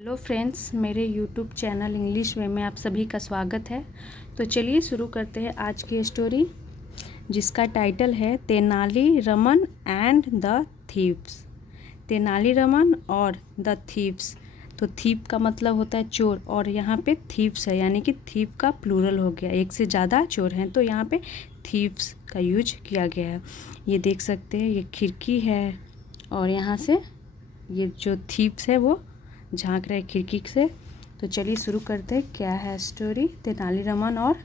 Hello friends, मेरे YouTube channel English वे में आप सभी का स्वागत है। तो चलिए शुरू करते हैं आज की स्टोरी, जिसका टाइटल है Tenali Raman and the thieves. Tenali Raman और द थीव्स। तो थीव का मतलब होता है चोर, और यहाँ पे थीव्स है, यानी कि थीव का प्लूरल हो गया, एक से ज़्यादा चोर हैं, तो यहाँ पे थीव्स का यूज किया गया है। ये देख सकते हैं, ये खिड़की है और यहाँ से ये जो थीव्स है वो झांक रहे खिड़की से। तो चलिए शुरू करते हैं, क्या है स्टोरी। तेनाली रमन और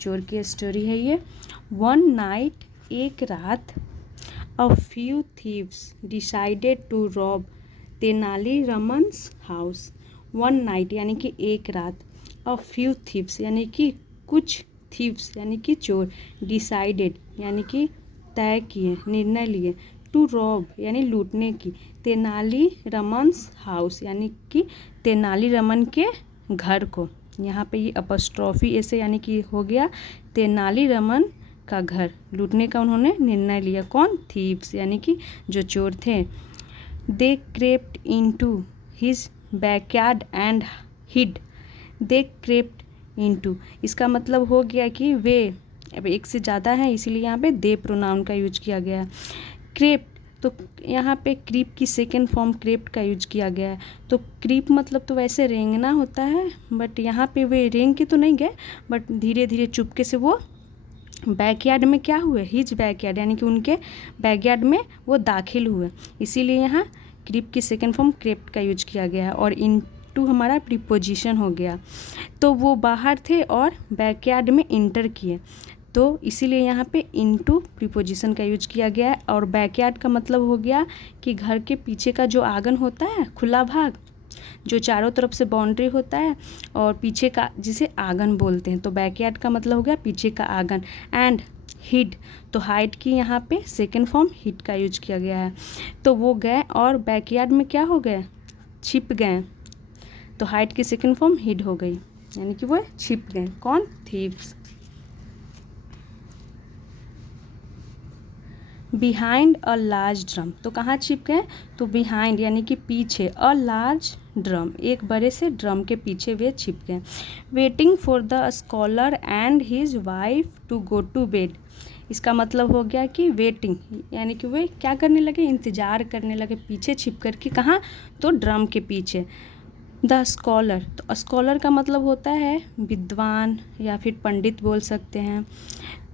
चोर की स्टोरी है ये। वन नाइट, एक रात, a few thieves decided to rob Tenali Raman's house. One night यानी कि एक रात, अ फ्यू थीव्स यानी कि कुछ थीव्स यानी कि चोर, डिसाइडेड यानी कि तय किए, निर्णय लिए, टू रॉब यानी लूटने की, तेनाली रमन्स हाउस यानी कि तेनाली रमन के घर को। यहाँ पे ये अपस्ट्रॉफी ऐसे यानी कि हो गया तेनाली रमन का घर लूटने का उन्होंने निर्णय लिया। कौन? थीव्स यानी कि जो चोर थे। They crept into his backyard and hid. They crept into, इसका मतलब हो गया कि वे, अब एक से ज़्यादा है इसीलिए यहाँ पे दे प्रोनाउन का यूज किया गया है। क्रेप्ट, तो यहाँ पे क्रीप की सेकेंड फॉर्म क्रेप्ट का यूज किया गया है। तो क्रीप मतलब तो वैसे रेंगना होता है, बट यहाँ पे वे रेंग के तो नहीं गए, बट धीरे धीरे चुपके से वो बैकयार्ड में क्या हुए, हिज बैकयार्ड यानी कि उनके बैकयार्ड में वो दाखिल हुए, इसीलिए यहाँ क्रीप की सेकेंड फॉर्म क्रेप्ट का यूज किया गया है। और इनटू हमारा प्रीपोजिशन हो गया, तो वो बाहर थे और बैकयार्ड में इंटर किए, तो इसीलिए यहाँ पे इनटू प्रीपोजिशन का यूज किया गया है। और बैकयार्ड का मतलब हो गया कि घर के पीछे का जो आंगन होता है, खुला भाग, जो चारों तरफ से बाउंड्री होता है, और पीछे का जिसे आंगन बोलते हैं, तो बैकयार्ड का मतलब हो गया पीछे का आंगन। एंड हिड, तो हाइड की यहाँ पे सेकेंड फॉर्म हिड का यूज किया गया है। तो वो गए और बैकयार्ड में क्या हो गए, छिप गए, तो हाइड की सेकेंड फॉर्म हिड हो गई, यानी कि वो छिप गए। कौन? Thieves. Behind a large drum, तो कहाँ छिप गए, तो बिहाइंड यानी कि पीछे, अ लार्ज ड्रम, एक बड़े से ड्रम के पीछे वे छिप गए। Waiting for the scholar and his wife to go to bed, इसका मतलब हो गया कि वेटिंग यानी कि वे क्या करने लगे, इंतज़ार करने लगे, पीछे छिप कर के, कहाँ, तो ड्रम के पीछे। द स्कॉलर, तो स्कॉलर का मतलब होता है विद्वान या फिर पंडित बोल सकते हैं।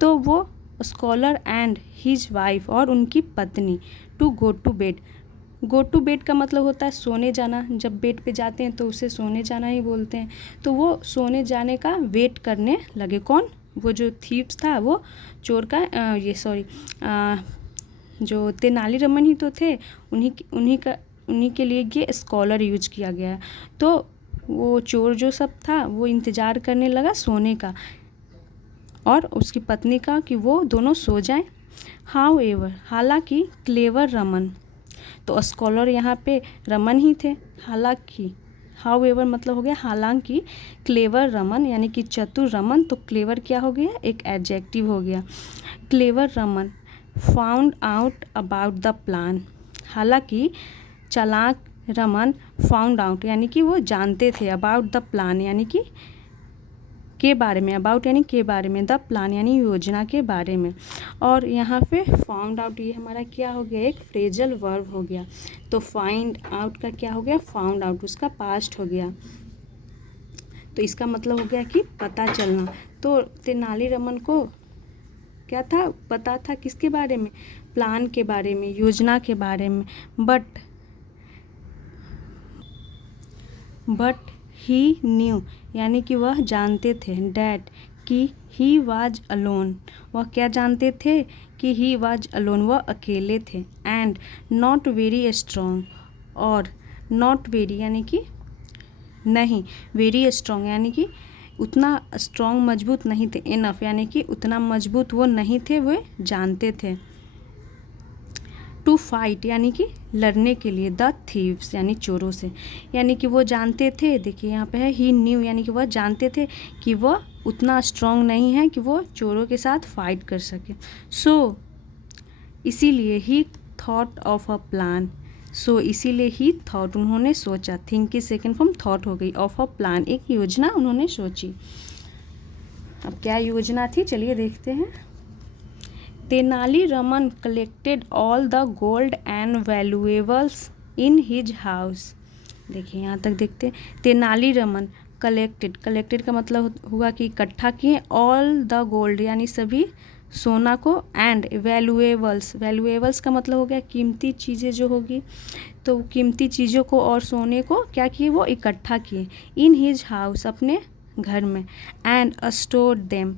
तो वो स्कॉलर एंड हिज वाइफ, और उनकी पत्नी, to go to bed. Go to bed का मतलब होता है सोने जाना, जब बेड पे जाते हैं तो उसे सोने जाना ही बोलते हैं। तो वो सोने जाने का वेट करने लगे। कौन? वो जो थीव्स था, वो चोर का जो तेनाली रमन ही तो थे, उन्हीं के लिए ये स्कॉलर यूज किया गया है। तो वो चोर जो सब था वो इंतज़ार करने लगा सोने का और उसकी पत्नी का, कि वो दोनों सो जाएं। हाउ एवर, हालांकि, क्लेवर रमन, तो स्कॉलर यहाँ पे रमन ही थे। हालांकि, हाउ एवर मतलब हो गया हालांकि, क्लेवर रमन यानी कि चतुर रमन, तो क्लेवर क्या हो गया, एक एडजेक्टिव हो गया। Clever Raman found out about the plan, हालांकि चालाक रमन फाउंड आउट यानी कि वो जानते थे, अबाउट द प्लान यानी कि के बारे में, अबाउट यानी के बारे में, द प्लान यानी योजना के बारे में। और यहाँ पे फाउंड आउट, ये हमारा क्या हो गया, एक फ्रेजल वर्ब हो गया। तो फाइंड आउट का क्या हो गया, फाउंड आउट, उसका पास्ट हो गया, तो इसका मतलब हो गया कि पता चलना। तो तेनाली रमन को क्या था, पता था किसके बारे में, प्लान के बारे में, योजना के बारे में। बट ही न्यू यानी कि वह जानते थे, डैट कि ही वाज अलोन, वह क्या जानते थे, कि ही वाज अलोन, वह अकेले थे। एंड नॉट वेरी स्ट्रॉन्ग, और नॉट वेरी यानी कि नहीं, वेरी स्ट्रॉन्ग यानी कि उतना स्ट्रॉन्ग मजबूत नहीं थे, इनफ यानी कि उतना मजबूत वो नहीं थे, वे जानते थे। टू फाइट यानी कि लड़ने के लिए, द थीव्स यानी चोरों से, यानी कि वो जानते थे, देखिए यहाँ पे है ही न्यू यानी कि वह जानते थे कि वह उतना स्ट्रॉन्ग नहीं है कि वो चोरों के साथ फाइट कर सके। सो इसीलिए he thought of a plan, so इसीलिए ही थॉट, उन्होंने सोचा, थिंक की सेकेंड फॉर्म थॉट हो गई, ऑफ अ प्लान, एक योजना उन्होंने सोची। अब क्या योजना थी चलिए देखते हैं। Tenali Raman collected all the gold and valuables in his house. देखिए यहाँ तक देखते हैं। तेनालीरामन कलेक्टेड, कलेक्टेड का मतलब हुआ कि इकट्ठा किए, ऑल द गोल्ड यानी सभी सोना को, एंड वैल्यूएबल्स, वैल्यूएबल्स का मतलब हो गया कीमती चीज़ें जो होगी, तो कीमती चीज़ों को और सोने को क्या किए, वो इकट्ठा किए, इन हिज हाउस, अपने घर में, एंड स्टोर देम,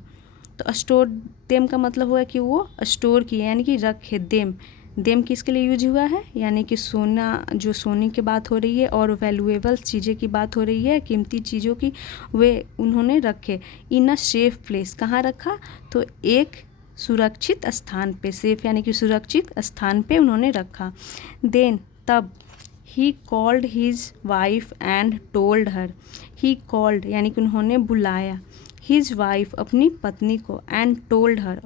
तो स्टोर देम का मतलब हुआ कि वो स्टोर किए यानी कि रखे, देम, देम किसके लिए यूज हुआ है, यानी कि सोना, जो सोने की बात हो रही है, और वैल्यूएबल चीज़ें की बात हो रही है, कीमती चीज़ों की, वे उन्होंने रखे, इन अ सेफ प्लेस, कहाँ रखा, तो एक सुरक्षित स्थान पे, सेफ यानी कि सुरक्षित स्थान पे उन्होंने रखा। देन तब, he called his wife and told her, he called यानी कि उन्होंने बुलाया, हिज वाइफ अपनी पत्नी को, एंड टोल्ड हर,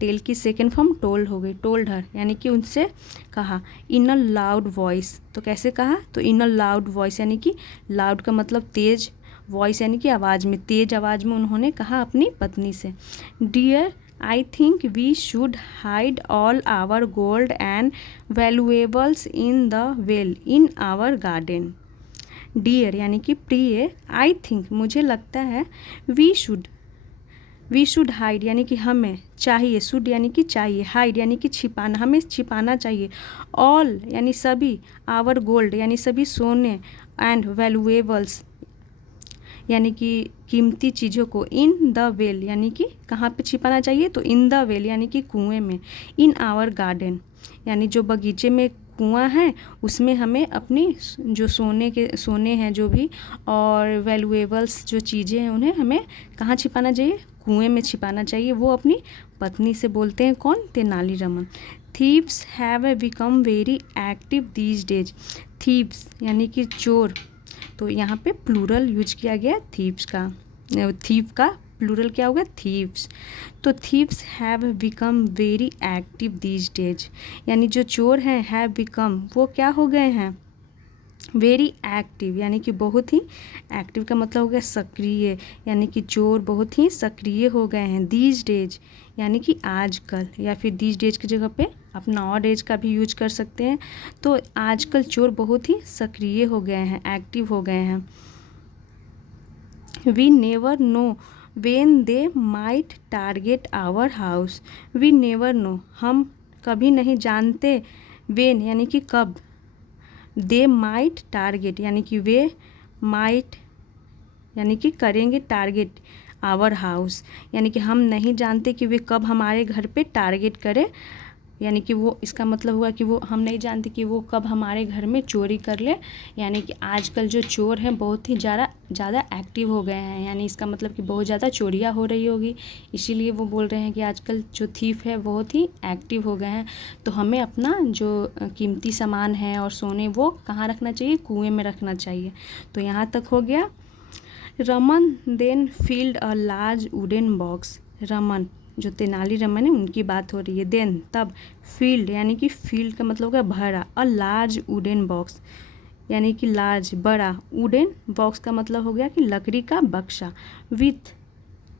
टेल की सेकेंड फॉर्म टोल्ड हो गई, टोल्ड हर यानी कि उनसे कहा, इन अ लाउड वॉइस, तो कैसे कहा, तो इन अ लाउड वॉइस यानी कि लाउड का मतलब तेज, वॉइस यानी कि आवाज़ में, तेज आवाज़ में उन्होंने कहा अपनी पत्नी से, dear I think we should hide all our gold and valuables in the well in our garden. Dear यानी कि प्रिय, आई थिंक मुझे लगता है, वी शुड हाइड यानी कि हमें चाहिए, शुड यानी कि चाहिए, हाइड यानी कि छिपाना, हमें छिपाना चाहिए, ऑल यानी सभी, आवर गोल्ड यानी सभी सोने, एंड वैल्यूएबल्स यानी कि कीमती चीज़ों को, इन द वेल यानी कि कहाँ पे छिपाना चाहिए, तो इन द वेल यानी कि कुएं में, इन आवर गार्डन यानी जो बगीचे में कुआं है उसमें हमें अपनी जो सोने हैं जो भी, और वैल्यूएबल्स जो चीज़ें हैं उन्हें हमें कहाँ छिपाना चाहिए, कुएं में छिपाना चाहिए। वो अपनी पत्नी से बोलते हैं, कौन, Tenali Raman. Thieves have become very active these days, thieves यानी कि चोर, तो यहाँ पे प्लूरल यूज किया गया थीव्स का, थीव का प्लूरल क्या होगा, थीव्स, तो thieves have become very active these days, यानी जो चोर हैं, हैव बिकम वो क्या हो गए हैं, वेरी एक्टिव यानी कि बहुत ही, एक्टिव का मतलब हो गया सक्रिय, यानी कि चोर बहुत ही सक्रिय हो गए हैं, दीज डेज यानी कि आजकल, या फिर दीज डेज की जगह पे आप नॉ डेज का भी यूज कर सकते हैं, तो आजकल चोर बहुत ही सक्रिय हो गए हैं, एक्टिव हो गए हैं। We never know when they might target our house, we never know हम कभी नहीं जानते, वेन यानी कि कब, दे माइट टारगेट यानी कि वे, माइट यानी कि करेंगे टारगेट, आवर हाउस यानी कि हम नहीं जानते कि वे कब हमारे घर पे टारगेट करें, यानी कि वो, इसका मतलब हुआ कि वो, हम नहीं जानते कि वो कब हमारे घर में चोरी कर ले, यानी कि आजकल जो चोर हैं बहुत ही ज़्यादा एक्टिव हो गए हैं, यानी इसका मतलब कि बहुत ज़्यादा चोरियाँ हो रही होगी, इसीलिए वो बोल रहे हैं कि आजकल जो थीफ है बहुत ही एक्टिव हो गए हैं, तो हमें अपना जो कीमती सामान है और सोने वो कहाँ रखना चाहिए, कुएँ में रखना चाहिए। तो यहाँ तक हो गया। Raman then filled a large wooden box, Raman जो तेनालीरामन है उनकी बात हो रही है, देन तब, फील्ड यानी कि फील्ड का मतलब होगा भरा, अ लार्ज वुडन बॉक्स यानी कि लार्ज बड़ा, वुडन बॉक्स का मतलब हो गया कि लकड़ी का बक्सा, विथ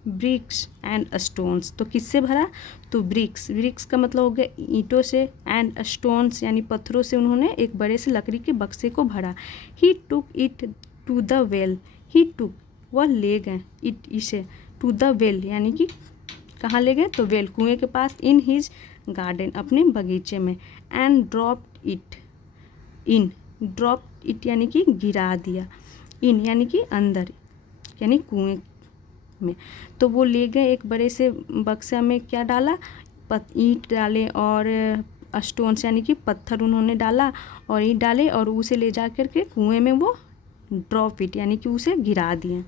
ब्रिक्स एंड स्टोन्स, तो किससे भरा, तो ब्रिक्स, ब्रिक्स का मतलब हो गया ईंटों से, एंड स्टोन्स यानी पत्थरों से उन्होंने एक बड़े से लकड़ी के बक्से को भरा। He took it to the well, he took वह ले गए, इट इसे, टू द वेल यानी कि कहाँ ले गए, तो वेल कुएं के पास, इन हिज गार्डन अपने बगीचे में, and dropped it in, dropped it यानी कि गिरा दिया, इन यानी कि अंदर यानी कुएं में, तो वो ले गए एक बड़े से बक्सा में, क्या डाला, ईंट डाले और स्टोन्स यानी कि पत्थर उन्होंने डाला और ईंट डाले और उसे ले जा कर के कुएं में वो ड्रॉप इट यानी कि उसे गिरा दिए।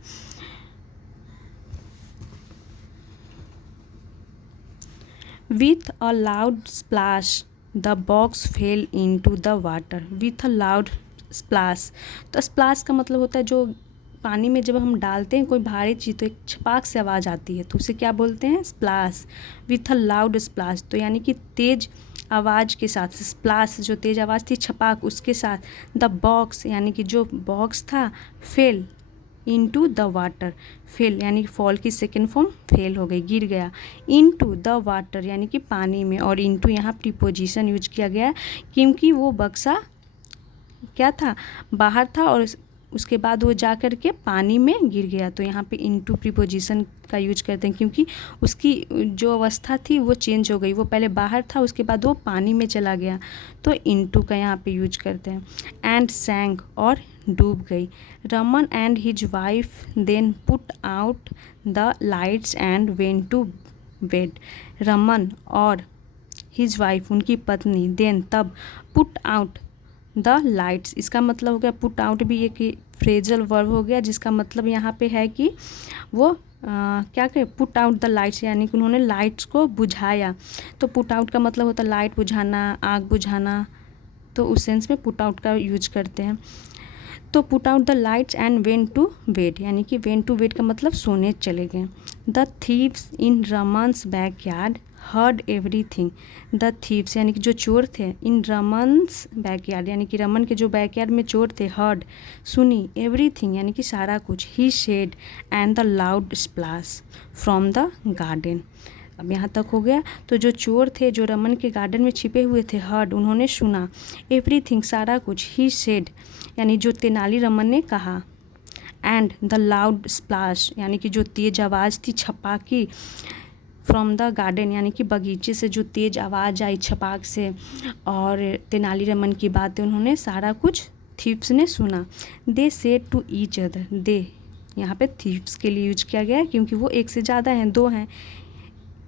With a loud splash, the box fell into the water. With a loud splash, तो splash का मतलब होता है जो पानी में जब हम डालते हैं कोई भारी चीज़ तो एक छपाक से आवाज़ आती है, तो उसे क्या बोलते हैं, स्प्लाश। विथ अ लाउड स्प्लाश, तो यानी कि तेज आवाज़ के साथ, स्प्लाश जो तेज़ आवाज़ थी, छपाक उसके साथ, द बॉक्स यानी कि जो बॉक्स था, fail into the water, fail यानी कि फॉल की सेकेंड फॉर्म फेल हो गई, गिर गया, इनटू द वाटर यानी कि पानी में, और इनटू यहाँ प्रीपोजिशन यूज किया गया क्योंकि वो बक्सा क्या था, बाहर था और उसके बाद वो जा कर के पानी में गिर गया, तो यहाँ पे इनटू प्रीपोजिशन का यूज करते हैं क्योंकि उसकी जो अवस्था थी वो चेंज हो गई, वो पहले बाहर था उसके बाद वो पानी में चला गया, तो इनटू का यहाँ पे यूज करते हैं। एंड सैंक और डूब गई, Raman and his wife then put out the lights and went to bed, Raman और हिज वाइफ उनकी पत्नी, देन तब, पुट आउट द लाइट्स, इसका मतलब हो गया पुट आउट भी एक फ्रेजल वर्ब हो गया जिसका मतलब यहाँ पे है कि वो क्या कहे, पुट आउट द लाइट्स यानी कि उन्होंने लाइट्स को बुझाया, तो पुट आउट का मतलब होता है लाइट बुझाना, आग बुझाना, तो उस सेंस में पुट आउट का यूज करते हैं। तो put out the lights and went to bed यानी कि वेंट टू बेड का मतलब सोने चले गए। The thieves in Raman's backyard heard everything, the thieves यानी कि जो चोर थे, इन रमन्स बैकयार्ड यानी कि रमन के जो बैकयार्ड में चोर थे, हर्ड सुनी, एवरीथिंग यानी कि सारा कुछ, he shed and the loud splash from the garden. अब यहाँ तक हो गया। तो जो चोर थे जो रमन के गार्डन में छिपे हुए थे, हर्ड उन्होंने सुना, एवरीथिंग सारा कुछ, ही सेड यानी जो तेनाली रमन ने कहा, एंड द लाउड स्प्लैश यानी कि जो तेज आवाज़ थी, छपाकी, फ्रॉम द गार्डन यानी कि बगीचे से जो तेज आवाज़ आई छपाक से, और तेनाली रमन की बातें उन्होंने सारा कुछ थीव्स ने सुना। They said to each other, they यहाँ पे थीव्स के लिए यूज किया गया है क्योंकि वो एक से ज़्यादा हैं, दो हैं,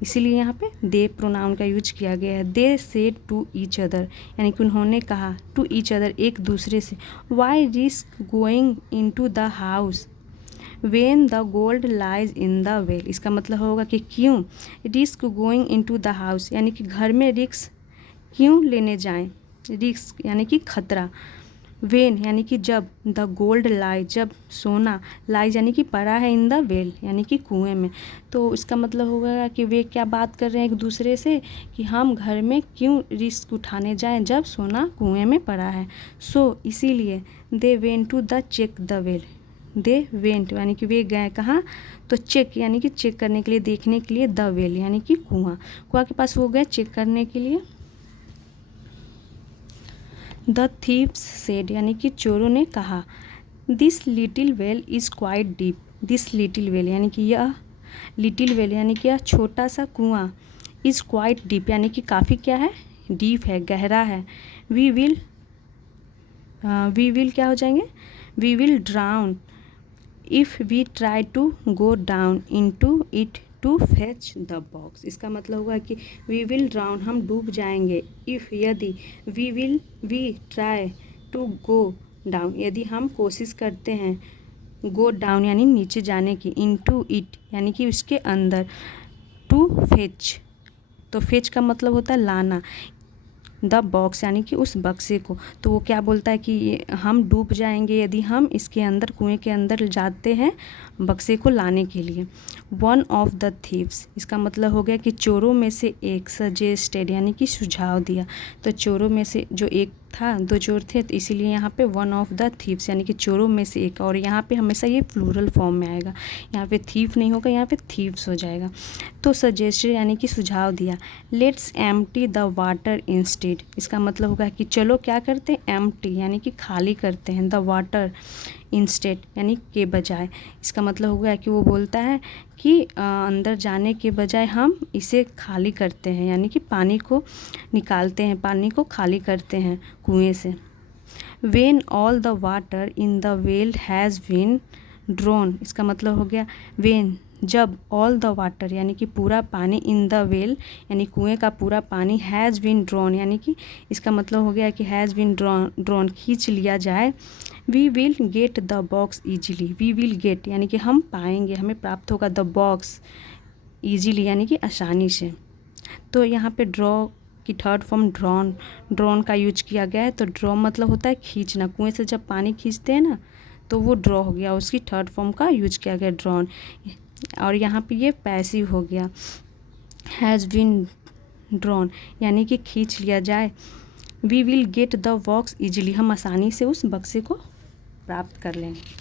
इसीलिए यहाँ पे दे प्रोनाउन का यूज किया गया है। They said to each other यानी कि उन्होंने कहा, टू ईच अदर एक दूसरे से, why risk going into the house when the gold lies in the well, इसका मतलब होगा कि क्यों risk going into the house यानी कि घर में रिस्क क्यों लेने जाएं, रिस्क यानी कि खतरा, वेन यानी कि जब, द गोल्ड लाई जब सोना, लाइज यानी कि पड़ा है, इन द वेल यानी कि कुएं में, तो इसका मतलब होगा कि वे क्या बात कर रहे हैं एक दूसरे से कि हम घर में क्यों रिस्क उठाने जाएं जब सोना कुएं में पड़ा है। सो इसीलिए they went to the check the well, they went यानी कि वे गए कहाँ, तो चेक यानी कि चेक करने के लिए, देखने के लिए, द वेल यानी कि कुआं, कुआं के पास वो गए चेक करने के लिए। द थीव्स सेड यानी कि चोरों ने कहा, this little well is quite deep, this little well यानी कि यह लिटिल वेल यानी कि यह छोटा सा कुआं, इज़ क्वाइट डीप यानी कि काफ़ी क्या है, डीप है, गहरा है। वी विल क्या हो जाएंगे, we will drown if we try to go down into it to fetch the box, इसका मतलब होगा कि वी विल ड्राउन हम डूब जाएंगे, इफ़ यदि, we try to go down यदि हम कोशिश करते हैं, गो डाउन यानी नीचे जाने की, इनटू इट यानी कि उसके अंदर, टू फेच, तो फेच का मतलब होता है लाना, द बॉक्स यानी कि उस बक्से को, तो वो क्या बोलता है कि हम डूब जाएंगे यदि हम इसके अंदर, कुएं के अंदर जाते हैं बक्से को लाने के लिए। वन ऑफ द थीव्स, इसका मतलब हो गया कि चोरों में से एक, सजेस्टेड यानी कि सुझाव दिया, तो चोरों में से जो एक था, दो चोर थे, तो इसीलिए यहाँ पे वन ऑफ द थीव्स यानी कि चोरों में से एक, और यहाँ पे हमेशा ये प्लूरल फॉर्म में आएगा, यहाँ पे थीव नहीं होगा, यहाँ पे थीव्स हो जाएगा। तो सजेस्टेड यानी कि सुझाव दिया, let's empty the water instead, इसका मतलब होगा कि चलो क्या करते हैं, एम्प्टी यानी कि खाली करते हैं, द वाटर इंस्टेड यानी के बजाय, इसका मतलब हो गया कि वो बोलता है कि अंदर जाने के बजाय हम इसे खाली करते हैं यानी कि पानी को निकालते हैं, पानी को खाली करते हैं कुएं से। When all the water in the well has been drawn, इसका मतलब हो गया वेन जब, ऑल द वाटर यानी कि पूरा पानी, इन द वेल यानी कुएं का पूरा पानी, हैज़ बीन ड्रॉन यानी कि इसका मतलब हो गया कि हैज़ बीन ड्रॉन खींच लिया जाए। We will get the box easily, we will get यानी कि हम पाएंगे, हमें प्राप्त होगा, द बॉक्स ईजिली यानी कि आसानी से। तो यहाँ पे ड्रॉ की थर्ड फॉर्म ड्रॉन का यूज किया गया है, तो ड्रॉ मतलब होता है खींचना, कुएं से जब पानी खींचते हैं ना तो वो ड्रॉ हो गया, उसकी थर्ड फॉर्म का यूज किया गया ड्रॉन, और यहाँ पे ये पैसिव हो गया, हैज़ बीन ड्रॉन यानी कि खींच लिया जाए। We will get the box easily, हम आसानी से उस बक्से को प्राप्त कर लेंगे।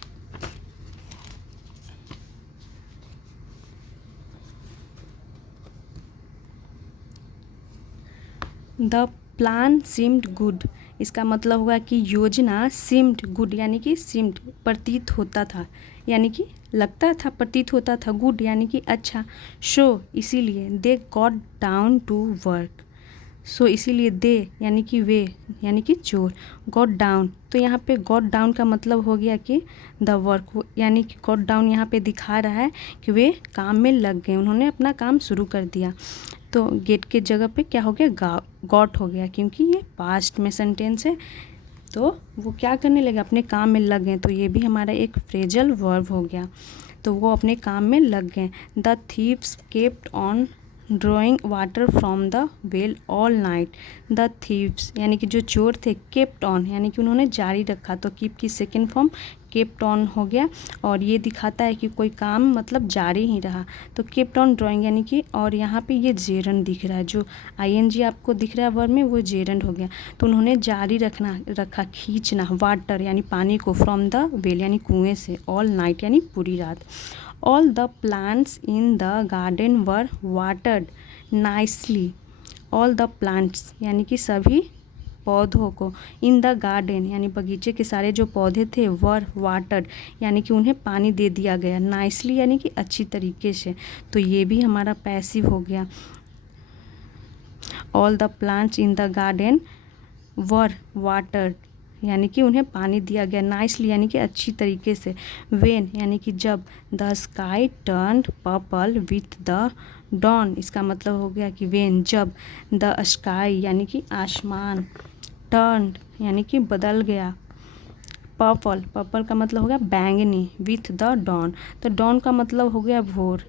द प्लान सीम्ड गुड, इसका मतलब हुआ कि योजना सीम्ड गुड यानी कि सीम्ड प्रतीत होता था, यानी कि लगता था, प्रतीत होता था, गुड यानी कि अच्छा। सो इसीलिए they got down to work, so इसीलिए दे यानी कि वे यानी कि चोर, गॉट डाउन, तो यहाँ पे गॉट डाउन का मतलब हो गया कि द वर्क, यानी कि गॉट डाउन यहाँ पे दिखा रहा है कि वे काम में लग गए, उन्होंने अपना काम शुरू कर दिया। तो गेट के जगह पे क्या हो गया, गॉट हो गया, क्योंकि ये पास्ट में सेंटेंस है, तो वो क्या करने लगे, अपने काम में लग गए, तो ये भी हमारा एक फ्रेजल वर्ब हो गया, तो वो अपने काम में लग गए। The thieves kept on drawing water from the well all night, the thieves यानी कि जो चोर थे, केप्ट ऑन यानी कि उन्होंने जारी रखा, तो कीप की सेकेंड फॉर्म केप्ट ऑन हो गया, और ये दिखाता है कि कोई काम मतलब जारी ही रहा, तो केप्ट ऑन ड्राइंग यानी कि, और यहाँ पे ये जेरंड दिख रहा है, जो आईएनजी आपको दिख रहा है वर्ब में, वो जेरंड हो गया, तो उन्होंने जारी रखा खींचना, वाटर यानी पानी को, फ्रॉम द वेल यानी कुएं से, ऑल नाइट यानी पूरी रात। All the plants in the garden were watered nicely, all the plants यानी कि सभी पौधों को, इन द गार्डन यानी बगीचे के सारे जो पौधे थे, वर वाटर्ड यानी कि उन्हें पानी दे दिया गया, नाइसली यानी कि अच्छी तरीके से, तो ये भी हमारा पैसिव हो गया। All the plants in the garden were watered यानी कि उन्हें पानी दिया गया, नाइसली यानी कि अच्छी तरीके से, वेन यानी कि जब, the sky turned purple with the dawn, इसका मतलब हो गया कि वेन जब, द स्काई यानी कि आसमान, टर्न्ड यानी कि बदल गया, पर्पल, पर्पल का मतलब हो गया बैंगनी, विथ द डॉन, तो डॉन का मतलब हो गया भोर,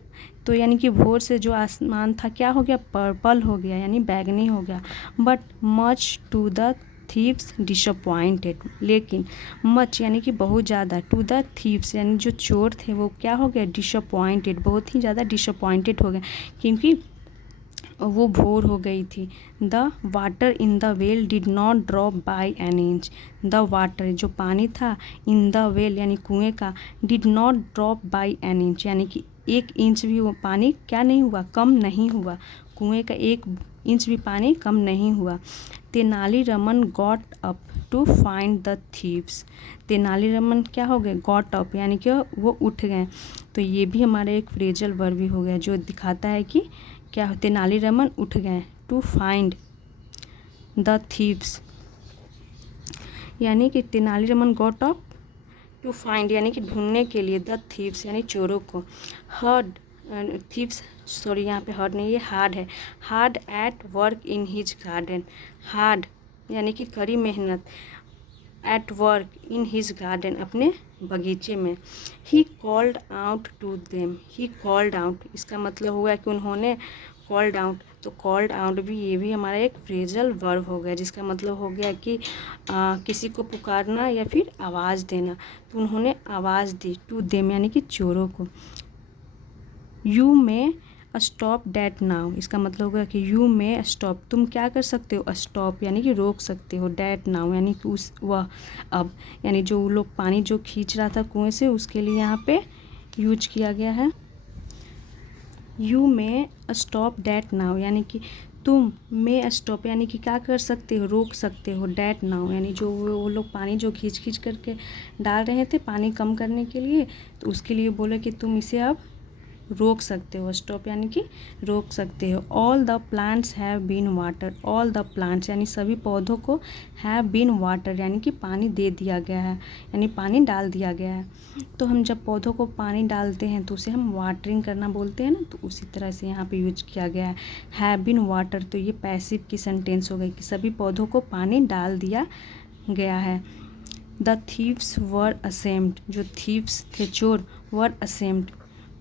तो यानी कि भोर से जो आसमान था क्या हो गया, पर्पल हो गया यानी बैंगनी हो गया। But much to the thieves disappointed, लेकिन मच यानी कि बहुत ज़्यादा, टू द थीव्स यानी जो चोर थे वो क्या हो गया, डिसअपॉइंटेड, बहुत ही ज़्यादा डिसअपॉइंटेड हो गए, क्योंकि वो भोर हो गई थी। The water in the well did not drop by an inch, the water जो पानी था, इन द वेल यानी कुएं का, did not drop by an inch यानी कि 1 इंच भी वो पानी क्या नहीं हुआ, कम नहीं हुआ, कुएं का 1 इंच भी पानी कम नहीं हुआ। Tenaliraman got up to find the thieves, Tenaliraman क्या हो गए, गॉट अप यानी कि वो उठ गए, तो ये भी हमारा एक फ्रेजल वर्ब भी हो गया, जो दिखाता है कि क्या, तेनालीरामन उठ गए, टू फाइंड द थीव्स यानी कि Tenaliraman got up to find यानी कि ढूंढने के लिए, द थीव्स यानी चोरों को, हर्ड थीव्स, सॉरी यहाँ पे हर्ड नहीं, ये हार्ड है, hard at work in his garden, hard यानी कि कड़ी मेहनत, at work in his garden अपने बगीचे में। He called out to them, he called out इसका मतलब हुआ कि उन्होंने कॉल्ड आउट, तो कॉल्ड आउट भी, ये भी हमारा एक फ्रेजल वर्ब हो गया, जिसका मतलब हो गया कि किसी को पुकारना या फिर आवाज़ देना, तो उन्होंने आवाज़ दी, टू देम यानी कि चोरों को। You may stop that now, इसका मतलब होगा कि यू मे स्टॉप, तुम क्या कर सकते हो, स्टॉप यानी कि रोक सकते हो, डैट नाउ यानी कि उस, वह, अब, यानी जो वो लोग पानी जो खींच रहा था कुएं से, उसके लिए यहाँ पे यूज किया गया है। You may stop that now यानी कि तुम, मे स्टॉप यानी कि क्या कर सकते हो, रोक सकते हो, डैट नाउ यानी जो वो लोग पानी जो खींच खींच करके डाल रहे थे पानी कम करने के लिए, तो उसके लिए बोले कि तुम इसे अब रोक सकते हो, स्टॉप यानी कि रोक सकते हो। All the plants have been water, all the plants यानी सभी पौधों को, हैव बीन वाटर यानी कि पानी दे दिया गया है, यानी पानी डाल दिया गया है, तो हम जब पौधों को पानी डालते हैं तो उसे हम वाटरिंग करना बोलते हैं ना, तो उसी तरह से यहाँ पे यूज किया गया है, हैव बीन वाटर, तो ये पैसिव की सेंटेंस हो गई कि सभी पौधों को पानी डाल दिया गया है। द थीव्स वर असेम्ड, जो थीव्स थे चोर, वर असेम्ड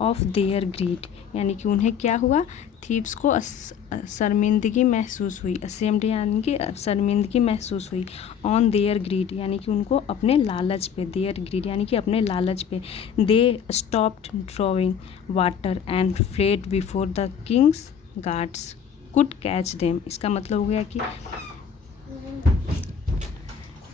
ऑफ देयर ग्रीड यानी कि उन्हें क्या हुआ, थीव्स को शर्मिंदगी महसूस हुई, असेम्ड यानी कि शर्मिंदगी महसूस हुई, ऑन देयर ग्रीड यानी कि उनको अपने लालच पे, देयर ग्रीड यानी कि अपने लालच पे, they stopped drawing water and fled before the Kings guards, could catch them, इसका मतलब हो गया कि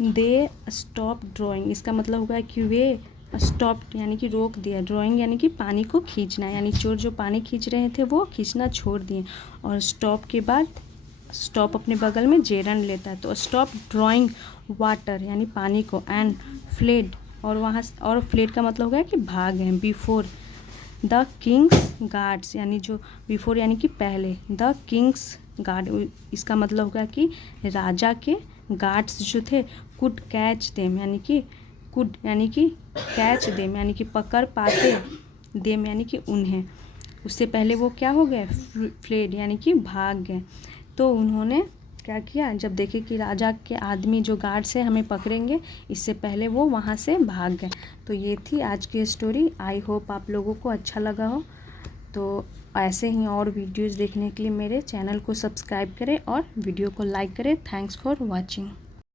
दे स्टॉप ड्राइंग, इसका मतलब हो गया कि वे स्टॉप यानी कि रोक दिया, ड्राइंग यानी कि पानी को खींचना, यानी चोर जो पानी खींच रहे थे वो खींचना छोड़ दिए। और स्टॉप के बाद स्टॉप अपने बगल में जेरन लेता है, तो स्टॉप ड्राइंग वाटर यानी पानी को, एंड फ्लेड, और वहाँ और फ्लेड का मतलब हो गया कि भाग गए, बिफोर द किंग्स गार्ड्स, यानी जो बिफोर यानी कि पहले, द किंग्स गार्ड, इसका मतलब होगा कि राजा के गार्ड्स जो थे, कुड कैच देम यानी कि कुड यानी कि कैच देम यानी कि पकड़ पाते, देम यानी कि उन्हें, उससे पहले वो क्या हो गए, फ्लेड यानी कि भाग गए। तो उन्होंने क्या किया, जब देखे कि राजा के आदमी जो गार्ड्स है हमें पकड़ेंगे, इससे पहले वो वहाँ से भाग गए। तो ये थी आज की स्टोरी। आई होप आप लोगों को अच्छा लगा हो। तो ऐसे ही और वीडियोज़ देखने के लिए मेरे चैनल को सब्सक्राइब करें और वीडियो को लाइक करें। Thanks for watching.